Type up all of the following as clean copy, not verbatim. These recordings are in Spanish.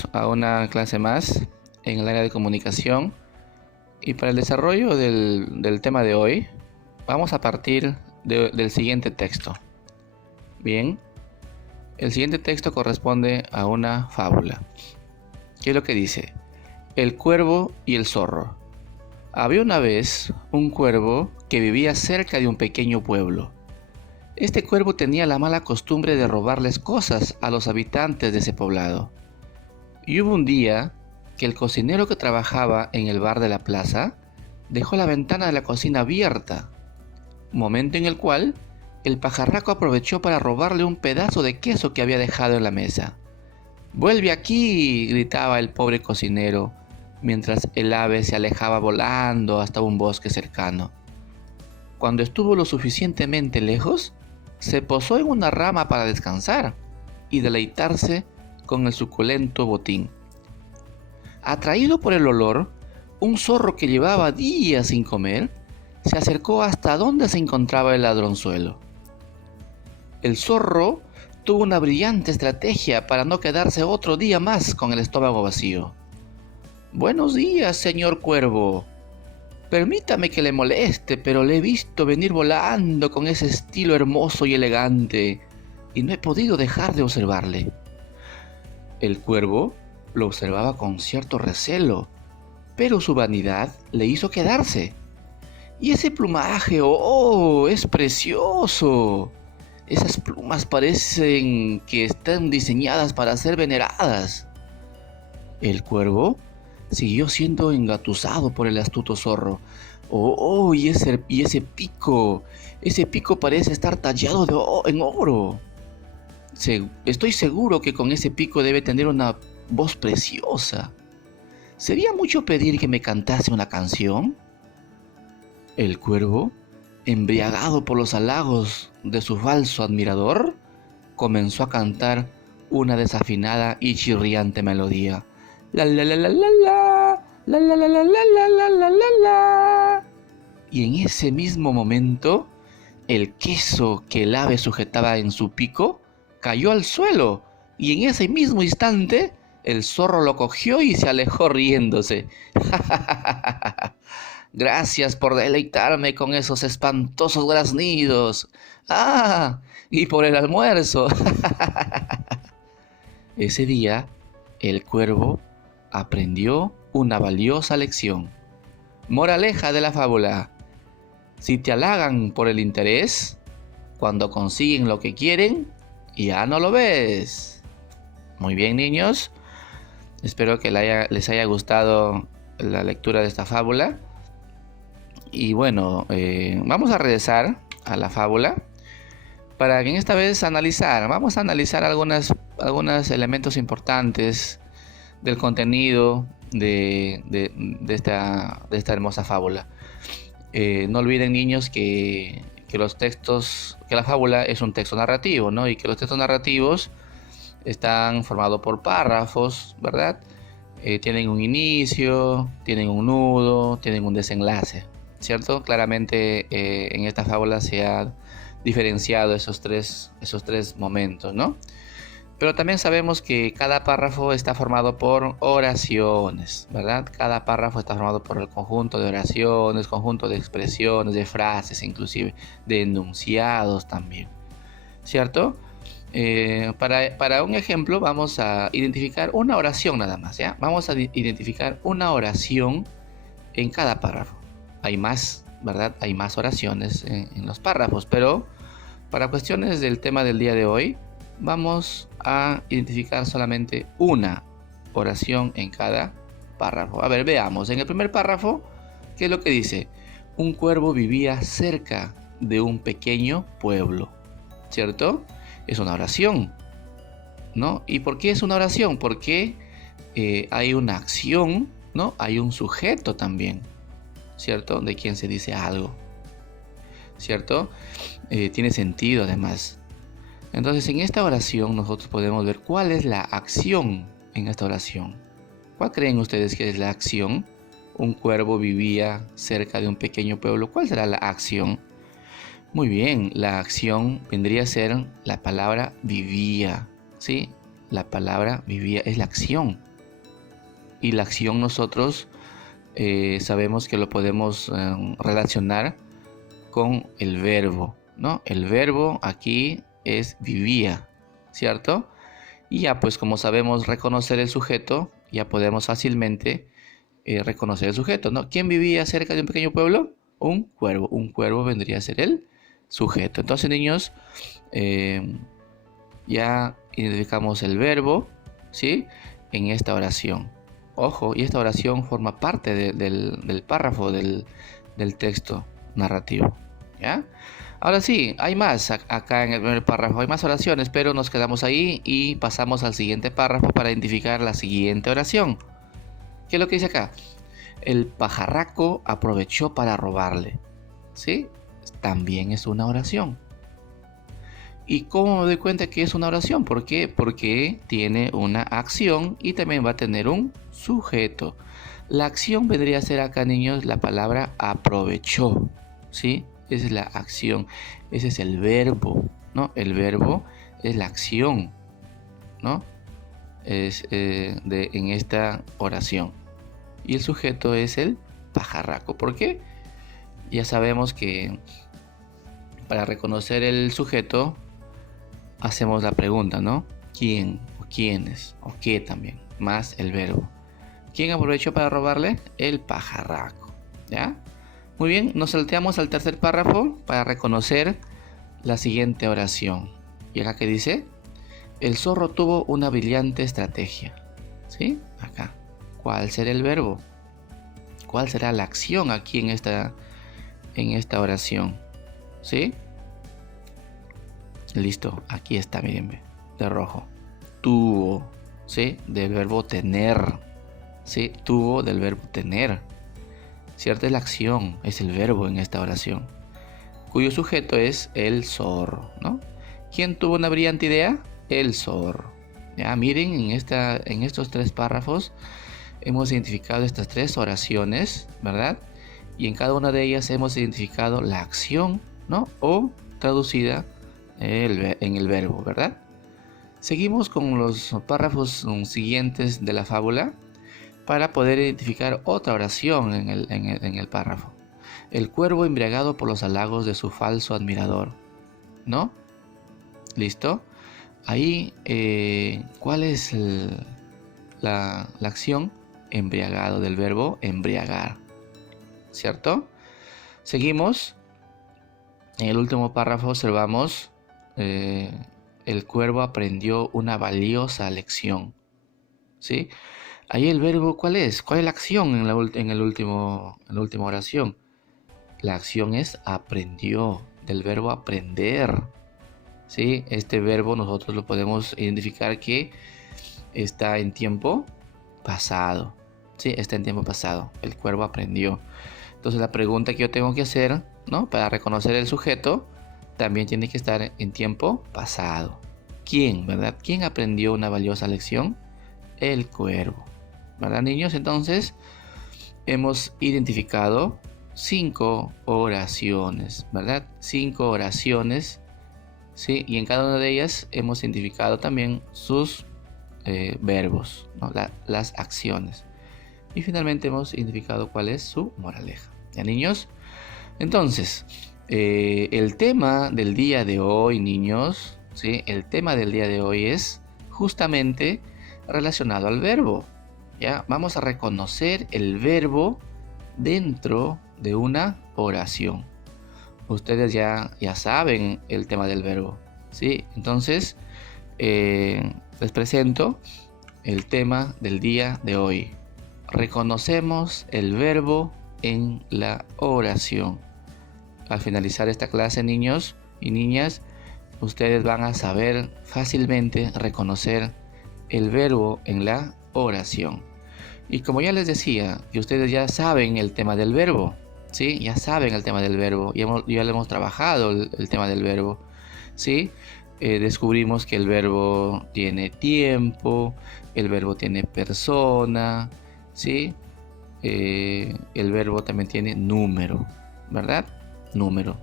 Bienvenidos a una clase más en el área de comunicación, y para el desarrollo del tema de hoy vamos a partir del siguiente texto. Bien, el siguiente texto corresponde a una fábula. ¿Qué es lo que dice? El cuervo y el zorro. Había una vez un cuervo que vivía cerca de un pequeño pueblo. Este cuervo tenía la mala costumbre de robarles cosas a los habitantes de ese poblado. Y hubo un día que el cocinero que trabajaba en el bar de la plaza dejó la ventana de la cocina abierta, momento en el cual el pajarraco aprovechó para robarle un pedazo de queso que había dejado en la mesa. «¡Vuelve aquí!», gritaba el pobre cocinero, mientras el ave se alejaba volando hasta un bosque cercano. Cuando estuvo lo suficientemente lejos, se posó en una rama para descansar y deleitarse con el suculento botín. Atraído por el olor, un zorro que llevaba días sin comer se acercó hasta donde se encontraba el ladronzuelo. El zorro tuvo una brillante estrategia para no quedarse otro día más con el estómago vacío. «Buenos días, señor cuervo. Permítame que le moleste, pero le he visto venir volando con ese estilo hermoso y elegante, y no he podido dejar de observarle». El cuervo lo observaba con cierto recelo, pero su vanidad le hizo quedarse. «¡Y ese plumaje! ¡Oh, es precioso! Esas plumas parecen que están diseñadas para ser veneradas». El cuervo siguió siendo engatusado por el astuto zorro. «¡Oh, y ese pico! Ese pico parece estar tallado en oro. Estoy seguro que con ese pico debe tener una voz preciosa. ¿Sería mucho pedir que me cantase una canción?». El cuervo, embriagado por los halagos de su falso admirador, comenzó a cantar una desafinada y chirriante melodía. «La la la la la la, la la la la la la la la la». Y en ese mismo momento, el queso que el ave sujetaba en su pico cayó al suelo, y en ese mismo instante el zorro lo cogió y se alejó riéndose. «Gracias por deleitarme con esos espantosos graznidos. ¡Ah! Y por el almuerzo». Ese día, el cuervo aprendió una valiosa lección. Moraleja de la fábula: si te halagan por el interés, cuando consiguen lo que quieren, ya no lo ves. Muy bien, niños. Espero que les haya gustado la lectura de esta fábula. Y bueno, vamos a regresar a la fábula para que en esta vez vamos a analizar algunos elementos importantes del contenido de esta hermosa fábula. No olviden, niños, que la fábula es un texto narrativo, ¿no? Y que los textos narrativos están formados por párrafos, ¿verdad? Tienen un inicio, tienen un nudo, tienen un desenlace, ¿cierto? Claramente en esta fábula se ha diferenciado esos tres momentos, ¿no? Pero también sabemos que cada párrafo está formado por oraciones, ¿verdad? Cada párrafo está formado por el conjunto de oraciones, conjunto de expresiones, de frases, inclusive de enunciados también, ¿cierto? Para un ejemplo vamos a identificar una oración nada más, ¿ya? Vamos a identificar una oración en cada párrafo. Hay más, ¿verdad? Hay más oraciones en los párrafos, pero para cuestiones del tema del día de hoy, vamos a identificar solamente una oración en cada párrafo. A ver, veamos. En el primer párrafo, ¿qué es lo que dice? Un cuervo vivía cerca de un pequeño pueblo, ¿cierto? Es una oración, ¿no? ¿Y por qué es una oración? Porque hay una acción, ¿no? Hay un sujeto también, ¿cierto? De quien se dice algo, ¿cierto? Tiene sentido además. Entonces, en esta oración nosotros podemos ver cuál es la acción en esta oración. ¿Cuál creen ustedes que es la acción? Un cuervo vivía cerca de un pequeño pueblo. ¿Cuál será la acción? Muy bien, la acción vendría a ser la palabra vivía, ¿sí? La palabra vivía es la acción. Y la acción nosotros sabemos que lo podemos relacionar con el verbo, ¿no? El verbo aquí es vivía, ¿cierto? Y ya pues como sabemos reconocer el sujeto, ya podemos fácilmente reconocer el sujeto, ¿no? ¿Quién vivía cerca de un pequeño pueblo? Un cuervo. Un cuervo vendría a ser el sujeto. Entonces, niños, ya identificamos el verbo, ¿sí? En esta oración. Ojo, y esta oración forma parte del párrafo del texto narrativo, ¿ya? Ahora sí, hay más acá en el primer párrafo, hay más oraciones, pero nos quedamos ahí y pasamos al siguiente párrafo para identificar la siguiente oración. ¿Qué es lo que dice acá? El pajarraco aprovechó para robarle, ¿sí? También es una oración. ¿Y cómo me doy cuenta que es una oración? ¿Por qué? Porque tiene una acción y también va a tener un sujeto. La acción vendría a ser acá, niños, la palabra aprovechó, ¿sí? Esa es la acción, ese es el verbo, ¿no? El verbo es la acción, ¿no? Es en esta oración. Y el sujeto es el pajarraco. ¿Por qué? Ya sabemos que para reconocer el sujeto hacemos la pregunta, ¿no? ¿Quién? ¿O quiénes? ¿O qué también? Más el verbo. ¿Quién aprovechó para robarle? El pajarraco. ¿Ya? Muy bien, nos salteamos al tercer párrafo para reconocer la siguiente oración. ¿Y acá qué dice? El zorro tuvo una brillante estrategia. ¿Sí? Acá. ¿Cuál será el verbo? ¿Cuál será la acción aquí en esta oración? ¿Sí? Listo, aquí está, miren, de rojo. Tuvo, ¿sí? Del verbo tener. ¿Sí? Tuvo del verbo tener. ¿Cierto? Es la acción, es el verbo en esta oración. Cuyo sujeto es el zorro, ¿no? ¿Quién tuvo una brillante idea? El zorro. Ya, miren, en estos tres párrafos hemos identificado estas tres oraciones, ¿verdad? Y en cada una de ellas hemos identificado la acción, ¿no? O traducida en el verbo, ¿verdad? Seguimos con los párrafos siguientes de la fábula para poder identificar otra oración en el párrafo. El cuervo embriagado por los halagos de su falso admirador, ¿no? ¿Listo? Ahí, ¿cuál es la acción? Embriagado, del verbo embriagar, ¿cierto? Seguimos. En el último párrafo observamos el cuervo aprendió una valiosa lección, ¿sí? Ahí el verbo, ¿cuál es? ¿Cuál es la acción en la última oración? La acción es aprendió, del verbo aprender, ¿sí? Este verbo nosotros lo podemos identificar que está en tiempo pasado, ¿sí? Está en tiempo pasado, el cuervo aprendió. Entonces la pregunta que yo tengo que hacer, ¿no? Para reconocer el sujeto, también tiene que estar en tiempo pasado. ¿Quién, verdad? ¿Quién aprendió una valiosa lección? El cuervo, ¿verdad, niños? Entonces, hemos identificado 5 oraciones, ¿verdad? 5 oraciones, ¿sí? Y en cada una de ellas hemos identificado también sus verbos, ¿no? Las acciones. Y finalmente hemos identificado cuál es su moraleja. ¿Ya, niños? Entonces, el tema del día de hoy, niños, ¿sí? El tema del día de hoy es justamente relacionado al verbo. ¿Ya? Vamos a reconocer el verbo dentro de una oración. Ustedes ya saben el tema del verbo, ¿sí? Entonces, les presento el tema del día de hoy. Reconocemos el verbo en la oración. Al finalizar esta clase, niños y niñas, ustedes van a saber fácilmente reconocer el verbo en la oración. Y como ya les decía, que ustedes ya saben el tema del verbo, ¿sí? Ya saben el tema del verbo, ya lo hemos trabajado el tema del verbo, ¿sí? Descubrimos que el verbo tiene tiempo, el verbo tiene persona, ¿sí? El verbo también tiene número, ¿verdad? Número.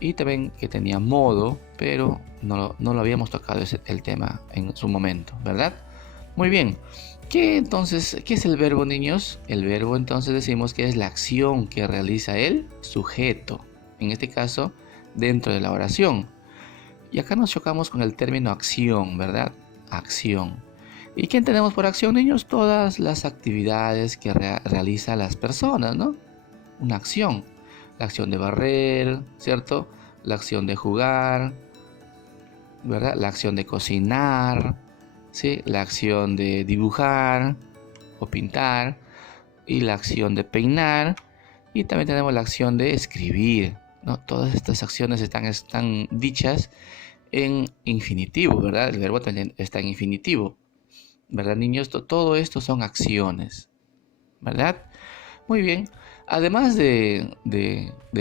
Y también que tenía modo, pero no lo habíamos tocado el tema en su momento, ¿verdad? Muy bien. ¿Qué es el verbo, niños? El verbo entonces decimos que es la acción que realiza el sujeto. En este caso, dentro de la oración. Y acá nos chocamos con el término acción, ¿verdad? Acción. ¿Y qué entendemos por acción, niños? Todas las actividades que realizan las personas, ¿no? Una acción. La acción de barrer, ¿cierto? La acción de jugar, ¿verdad? La acción de cocinar, ¿sí? La acción de dibujar o pintar y la acción de peinar. Y también tenemos la acción de escribir, ¿no? Todas estas acciones están dichas en infinitivo, ¿verdad? El verbo también está en infinitivo, ¿verdad, niños? Todo esto son acciones, ¿verdad? Muy bien. Además de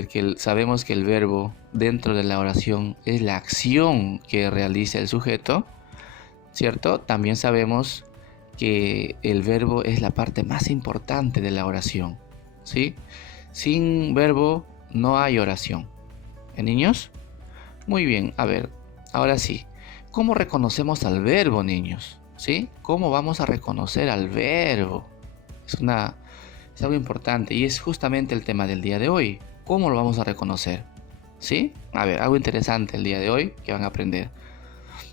que sabemos que el verbo dentro de la oración es la acción que realiza el sujeto, ¿cierto? También sabemos que el verbo es la parte más importante de la oración, ¿sí? Sin verbo no hay oración. ¿Niños? Muy bien, a ver, ahora sí. ¿Cómo reconocemos al verbo, niños? ¿Sí? ¿Cómo vamos a reconocer al verbo? Es algo importante y es justamente el tema del día de hoy. ¿Cómo lo vamos a reconocer? ¿Sí? A ver, algo interesante el día de hoy que van a aprender.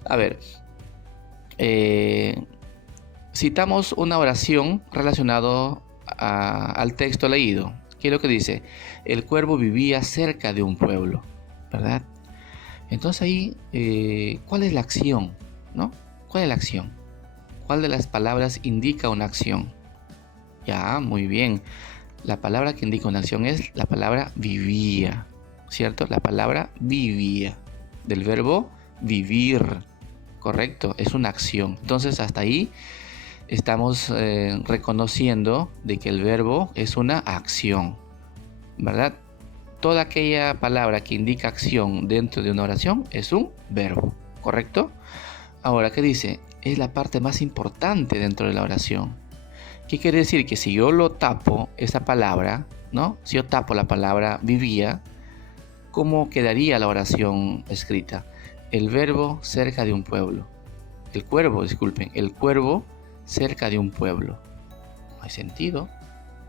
A ver, citamos una oración relacionada al texto leído. ¿Qué es lo que dice? El cuervo vivía cerca de un pueblo, ¿verdad? Entonces ahí, ¿cuál es la acción? ¿No? ¿Cuál es la acción? ¿Cuál de las palabras indica una acción? Ya, muy bien. La palabra que indica una acción es la palabra vivía, ¿cierto? La palabra vivía, del verbo vivir, ¿correcto? Es una acción. Entonces hasta ahí estamos reconociendo de que el verbo es una acción, ¿verdad? Toda aquella palabra que indica acción dentro de una oración es un verbo, ¿correcto? Ahora, ¿qué dice? Es la parte más importante dentro de la oración. ¿Qué quiere decir? Que si yo lo tapo, esa palabra, ¿no? Si yo tapo la palabra vivía, ¿cómo quedaría la oración escrita? El verbo cerca de un pueblo. El cuervo, disculpen, el cuervo cerca de un pueblo. No hay sentido,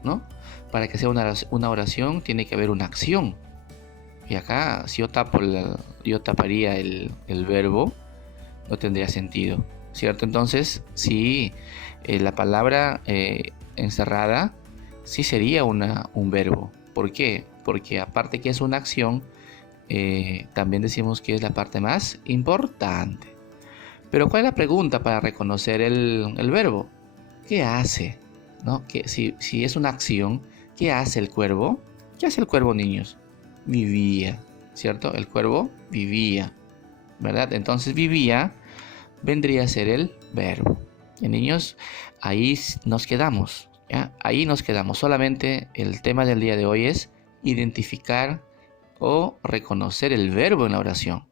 ¿no? Para que sea una oración tiene que haber una acción. Y acá, si yo taparía el verbo, no tendría sentido, ¿cierto? Entonces, si la palabra encerrada, sí sería un verbo. ¿Por qué? Porque aparte que es una acción, también decimos que es la parte más importante. Pero ¿cuál es la pregunta para reconocer el verbo? ¿Qué hace? ¿No? Si es una acción, ¿qué hace el cuervo? ¿Qué hace el cuervo, niños? Vivía, ¿cierto? El cuervo vivía, ¿verdad? Entonces vivía vendría a ser el verbo. Y niños, ahí nos quedamos, ¿ya? Ahí nos quedamos. Solamente el tema del día de hoy es identificar o reconocer el verbo en la oración.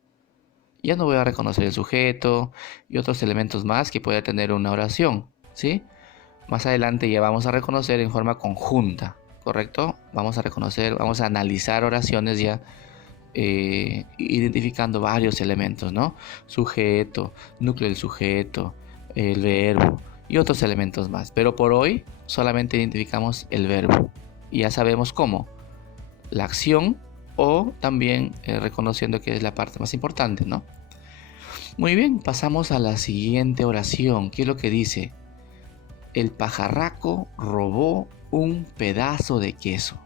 Ya no voy a reconocer el sujeto y otros elementos más que pueda tener una oración, ¿sí? Más adelante ya vamos a reconocer en forma conjunta, ¿correcto? Vamos a analizar oraciones ya identificando varios elementos, ¿no? Sujeto, núcleo del sujeto, el verbo y otros elementos más. Pero por hoy solamente identificamos el verbo y ya sabemos cómo. La acción o también reconociendo que es la parte más importante, ¿no? Muy bien, pasamos a la siguiente oración. ¿Qué es lo que dice? El pajarraco robó un pedazo de queso.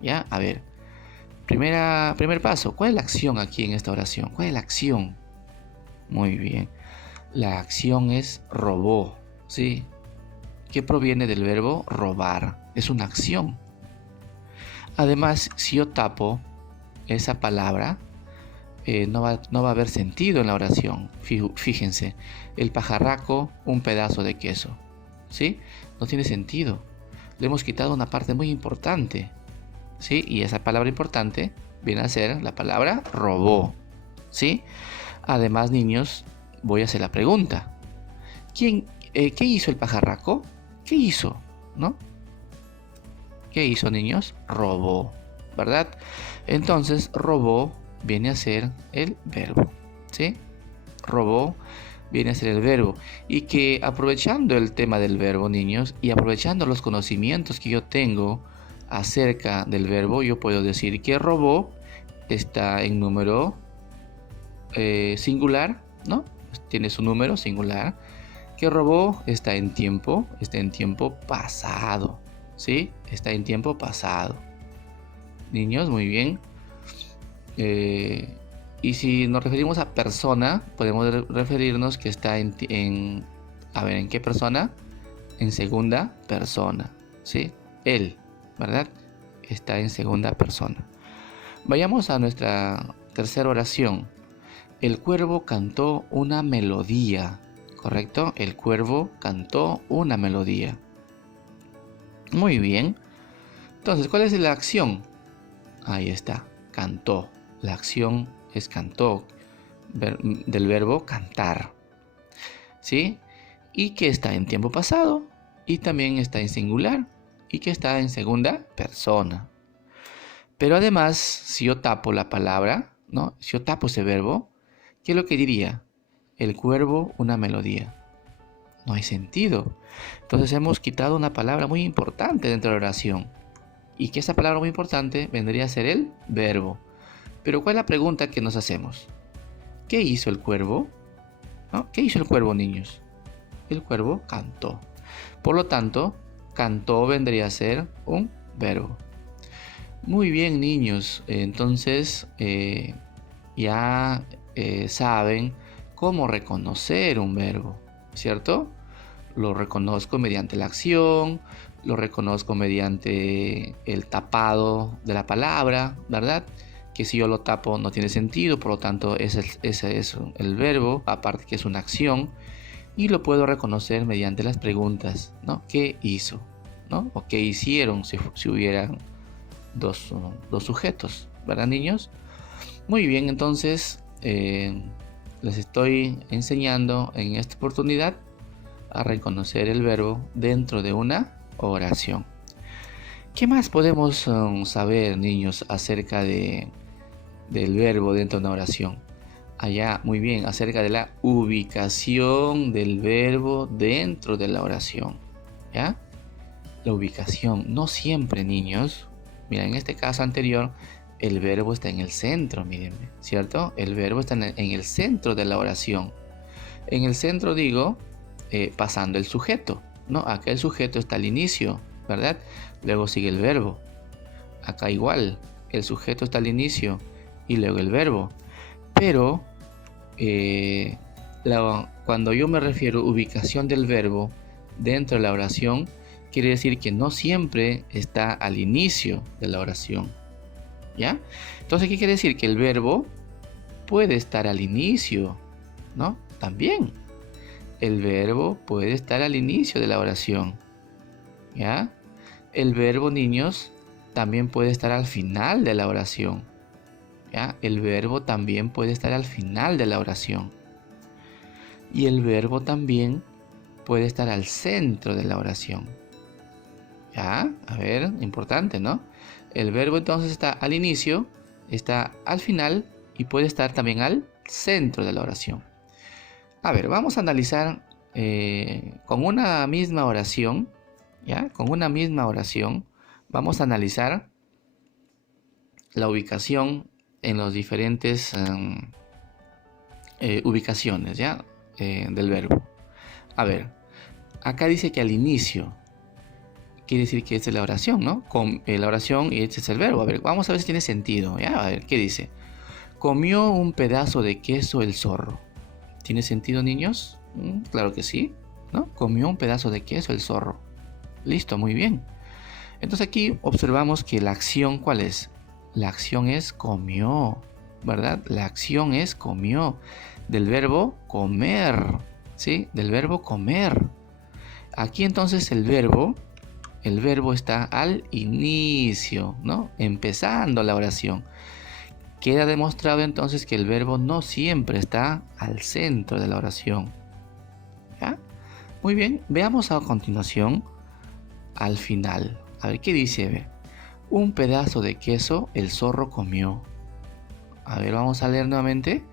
¿Ya? A ver. Primer paso. ¿Cuál es la acción aquí en esta oración? ¿Cuál es la acción? Muy bien. La acción es robó. ¿Sí? ¿Qué proviene del verbo robar? Es una acción. Además, si yo tapo esa palabra, no va a haber sentido en la oración. Fíjense. El pajarraco, un pedazo de queso. ¿Sí? No tiene sentido. Le hemos quitado una parte muy importante. ¿Sí? Y esa palabra importante viene a ser la palabra robó. ¿Sí? Además, niños, voy a hacer la pregunta. ¿Qué hizo el pajarraco? ¿Qué hizo? ¿No? ¿Qué hizo, niños? Robó, ¿verdad? Entonces, robó viene a ser el verbo. ¿Sí? Robó viene a ser el verbo. Y que aprovechando el tema del verbo, niños, y aprovechando los conocimientos que yo tengo acerca del verbo, yo puedo decir que robó está en número singular, ¿no? Tiene su número singular. Que robó está en tiempo pasado, ¿sí? Está en tiempo pasado. Niños, muy bien. Y si nos referimos a persona, podemos referirnos que está ¿en qué persona? En segunda persona, ¿sí? Él, ¿verdad? Está en segunda persona. Vayamos a nuestra tercera oración. El cuervo cantó una melodía, ¿correcto? El cuervo cantó una melodía. Muy bien. Entonces, ¿cuál es la acción? Ahí está, cantó. La acción es cantó, del verbo cantar, ¿sí? Y que está en tiempo pasado, y también está en singular, y que está en segunda persona. Pero además, si yo tapo la palabra, ¿no? Si yo tapo ese verbo, ¿qué es lo que diría? El cuervo, una melodía. No hay sentido. Entonces hemos quitado una palabra muy importante dentro de la oración. Y que esa palabra muy importante vendría a ser el verbo. Pero ¿cuál es la pregunta que nos hacemos? ¿Qué hizo el cuervo? ¿No? ¿Qué hizo el cuervo, niños? El cuervo cantó. Por lo tanto, cantó vendría a ser un verbo. Muy bien, niños. Entonces, ya saben cómo reconocer un verbo, ¿cierto? Lo reconozco mediante la acción, lo reconozco mediante el tapado de la palabra, ¿verdad? Que si yo lo tapo no tiene sentido, por lo tanto ese es el verbo, aparte que es una acción, y lo puedo reconocer mediante las preguntas, ¿no? ¿Qué hizo? ¿No? ¿O qué hicieron si hubieran dos sujetos, ¿verdad, niños? Muy bien, entonces les estoy enseñando en esta oportunidad a reconocer el verbo dentro de una oración. ¿Qué más podemos saber, niños, acerca del verbo dentro de una oración? Allá, muy bien, acerca de la ubicación del verbo dentro de la oración. ¿Ya? La ubicación, no siempre, niños. Mira, en este caso anterior, el verbo está en el centro, mírenme, ¿cierto? El verbo está en el centro de la oración. En el centro digo, pasando el sujeto, ¿no? Acá el sujeto está al inicio, ¿verdad? Luego sigue el verbo. Acá igual, el sujeto está al inicio y luego el verbo. Pero cuando yo me refiero a ubicación del verbo dentro de la oración, quiere decir que no siempre está al inicio de la oración. ¿Ya? Entonces, ¿qué quiere decir? Que el verbo puede estar al inicio, ¿no? También. El verbo puede estar al inicio de la oración. ¿Ya? El verbo, niños, también puede estar al final de la oración. ¿Ya? El verbo también puede estar al final de la oración. Y el verbo también puede estar al centro de la oración. ¿Ya? A ver, importante, ¿no? El verbo entonces está al inicio, está al final y puede estar también al centro de la oración. A ver, vamos a analizar con una misma oración, ¿ya? Con una misma oración, vamos a analizar la ubicación en los diferentes ubicaciones, ¿ya? Del verbo. A ver, acá dice que al inicio, quiere decir que esta es la oración, ¿no? Con la oración y este es el verbo. A ver, vamos a ver si tiene sentido, ¿ya? A ver, ¿qué dice? Comió un pedazo de queso el zorro. ¿Tiene sentido, niños? Claro que sí, ¿no? Comió un pedazo de queso el zorro. Listo, muy bien. Entonces aquí observamos que la acción, ¿cuál es? La acción es comió, ¿verdad? La acción es comió. Del verbo comer, ¿sí? Del verbo comer. Aquí entonces el verbo está al inicio, ¿no? Empezando la oración. Queda demostrado entonces que el verbo no siempre está al centro de la oración. ¿Ya? Muy bien, veamos a continuación al final. A ver, ¿qué dice? A ver, un pedazo de queso el zorro comió. A ver, vamos a leer nuevamente.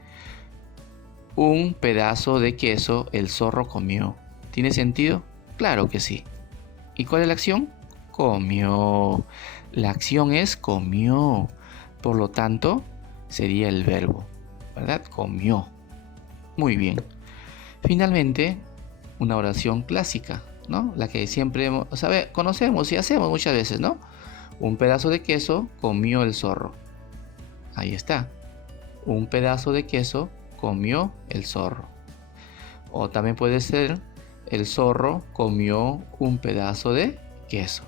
Un pedazo de queso el zorro comió. ¿Tiene sentido? Claro que sí. ¿Y cuál es la acción? Comió. La acción es comió. Por lo tanto, sería el verbo, ¿verdad? Comió. Muy bien. Finalmente, una oración clásica, ¿no? La que siempre conocemos y hacemos muchas veces, ¿no? Un pedazo de queso comió el zorro. Ahí está. Un pedazo de queso comió el zorro. O también puede ser el zorro comió un pedazo de queso,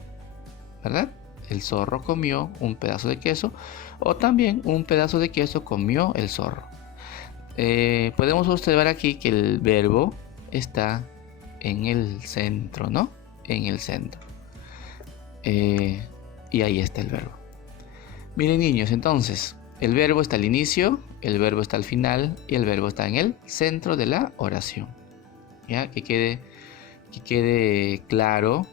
¿verdad? El zorro comió un pedazo de queso. O también un pedazo de queso comió el zorro. Podemos observar aquí que el verbo está en el centro, ¿no? En el centro. Y ahí está el verbo. Miren, niños, entonces, el verbo está al inicio, el verbo está al final y el verbo está en el centro de la oración. ¿Ya? Que quede claro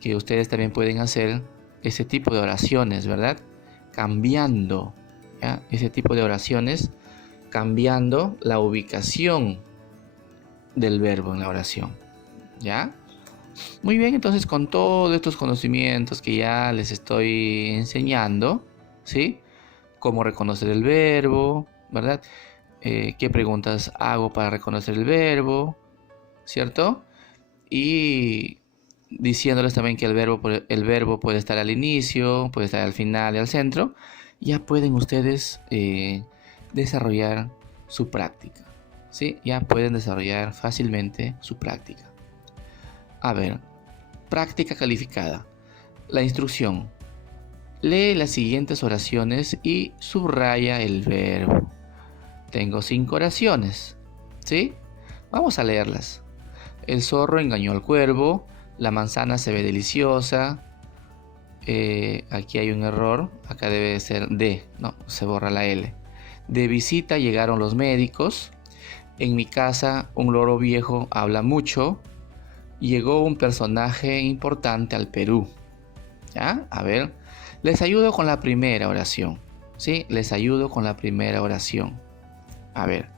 que ustedes también pueden hacer ese tipo de oraciones, ¿verdad? Cambiando, ¿ya? Ese tipo de oraciones, cambiando la ubicación del verbo en la oración, ¿ya? Muy bien, entonces con todos estos conocimientos que ya les estoy enseñando, ¿sí? Cómo reconocer el verbo, ¿verdad? ¿Qué preguntas hago para reconocer el verbo? ¿Cierto? Y diciéndoles también que el verbo puede estar al inicio, puede estar al final y al centro, ya pueden ustedes desarrollar su práctica, ¿sí? Ya pueden desarrollar fácilmente su práctica. A ver, práctica calificada. La instrucción. Lee las siguientes oraciones y subraya el verbo. Tengo 5 oraciones, ¿sí? Vamos a leerlas. El zorro engañó al cuervo. La manzana se ve deliciosa. Aquí hay un error. Acá debe ser de. No, se borra la L. De visita llegaron los médicos. En mi casa un loro viejo habla mucho. Llegó un personaje importante al Perú. ¿Ya? A ver. Les ayudo con la primera oración. ¿Sí? Les ayudo con la primera oración. A ver.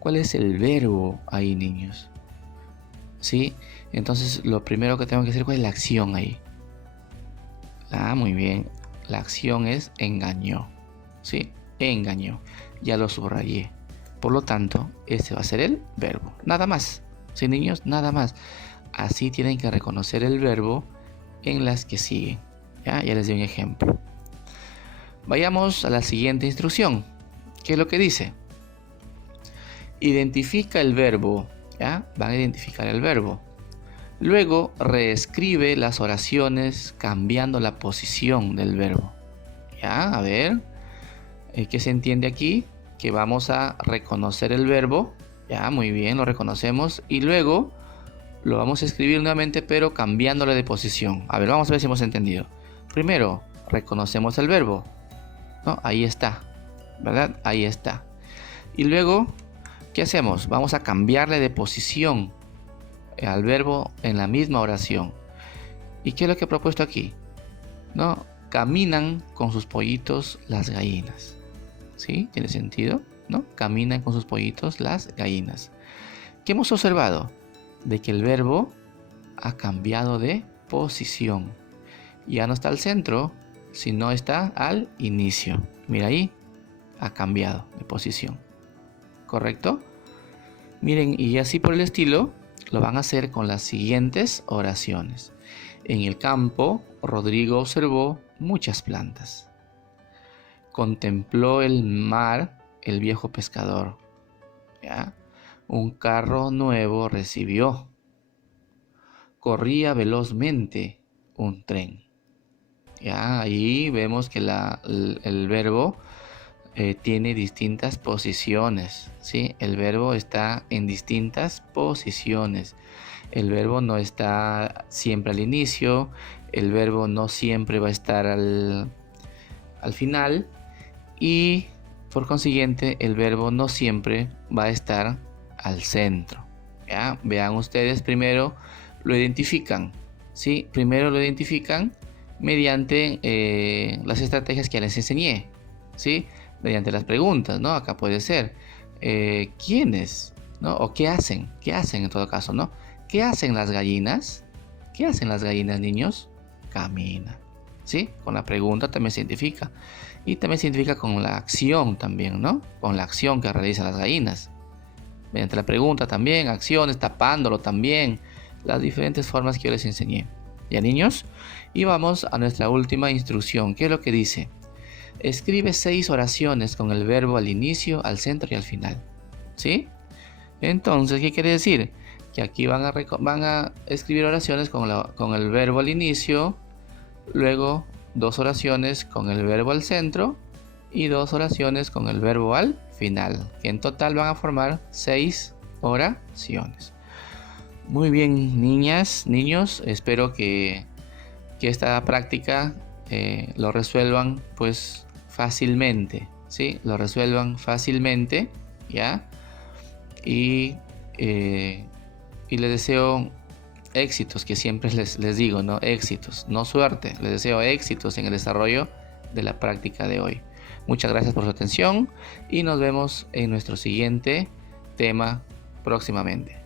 ¿Cuál es el verbo ahí, niños? ¿Sí? Entonces lo primero que tengo que hacer, ¿cuál es la acción ahí? Ah, muy bien. La acción es engañó. ¿Sí? Engañó. Ya lo subrayé. Por lo tanto, ese va a ser el verbo. Nada más. ¿Sí, niños? Nada más. Así tienen que reconocer el verbo en las que siguen. Ya les di un ejemplo. Vayamos a la siguiente instrucción. ¿Qué es lo que dice? Identifica el verbo. ¿Ya? Van a identificar el verbo. Luego reescribe las oraciones cambiando la posición del verbo. ¿Ya? A ver. ¿Qué se entiende aquí? Que vamos a reconocer el verbo. Ya, muy bien, lo reconocemos. Y luego lo vamos a escribir nuevamente, pero cambiándole de posición. A ver, vamos a ver si hemos entendido. Primero, reconocemos el verbo. ¿No? Ahí está. ¿Verdad? Ahí está. Y luego, ¿qué hacemos? Vamos a cambiarle de posición al verbo en la misma oración. ¿Y qué es lo que he propuesto aquí? ¿No? Caminan con sus pollitos las gallinas. ¿Sí? ¿Tiene sentido? ¿No? Caminan con sus pollitos las gallinas. ¿Qué hemos observado? De que el verbo ha cambiado de posición. Ya no está al centro, sino está al inicio. Mira ahí, ha cambiado de posición. ¿Correcto? Miren, y así por el estilo, lo van a hacer con las siguientes oraciones. En el campo, Rodrigo observó muchas plantas. Contempló el mar el viejo pescador. ¿Ya? Un carro nuevo recibió. Corría velozmente un tren. Ya, ahí vemos que el verbo tiene distintas posiciones, ¿sí? El verbo está en distintas posiciones. El verbo no está siempre al inicio, el verbo no siempre va a estar al final y por consiguiente el verbo no siempre va a estar al centro. ¿Ya? Vean ustedes, primero lo identifican, ¿sí? Primero lo identifican mediante las estrategias que les enseñé, ¿sí? Mediante las preguntas, ¿no? Acá puede ser, ¿quiénes? ¿No? O ¿qué hacen? ¿Qué hacen en todo caso, no? ¿Qué hacen las gallinas? ¿Qué hacen las gallinas, niños? Caminan. ¿Sí? Con la pregunta también se identifica. Y también se identifica con la acción también, ¿no? Con la acción que realizan las gallinas. Mediante la pregunta también, acciones, tapándolo también. Las diferentes formas que yo les enseñé. ¿Ya, niños? Y vamos a nuestra última instrucción. ¿Qué es lo que dice? Escribe 6 oraciones con el verbo al inicio, al centro y al final. ¿Sí? Entonces, ¿qué quiere decir? Que aquí van a escribir oraciones con el verbo al inicio, luego 2 oraciones con el verbo al centro y 2 oraciones con el verbo al final, que en total van a formar 6 oraciones. Muy bien, niñas, niños, espero que esta práctica lo resuelvan pues fácilmente, ¿sí? Lo resuelvan fácilmente, ¿ya? Y les deseo éxitos, que siempre les digo, ¿no? Éxitos, no suerte. Les deseo éxitos en el desarrollo de la práctica de hoy. Muchas gracias por su atención y nos vemos en nuestro siguiente tema próximamente.